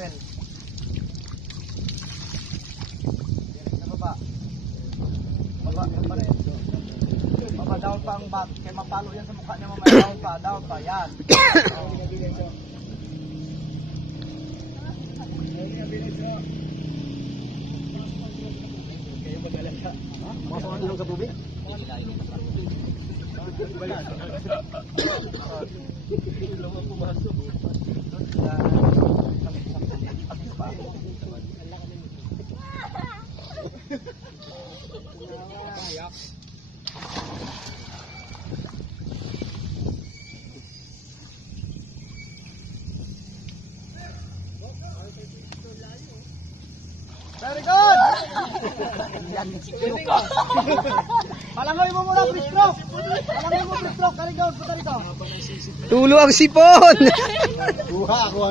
Manuel. Sa baba. Baba rin. Baba, down pa ang back. Kaya mapalo yan sa mukha niya mamaya. Down pa. Yan. Masok ang ilong sa tubig? Ilong ang pumasok. Very good! Palangoy mo muna, free stroke! Palangoy mo, free stroke! Kaling down, punta rito! Tulo ang sipon! Buha ako.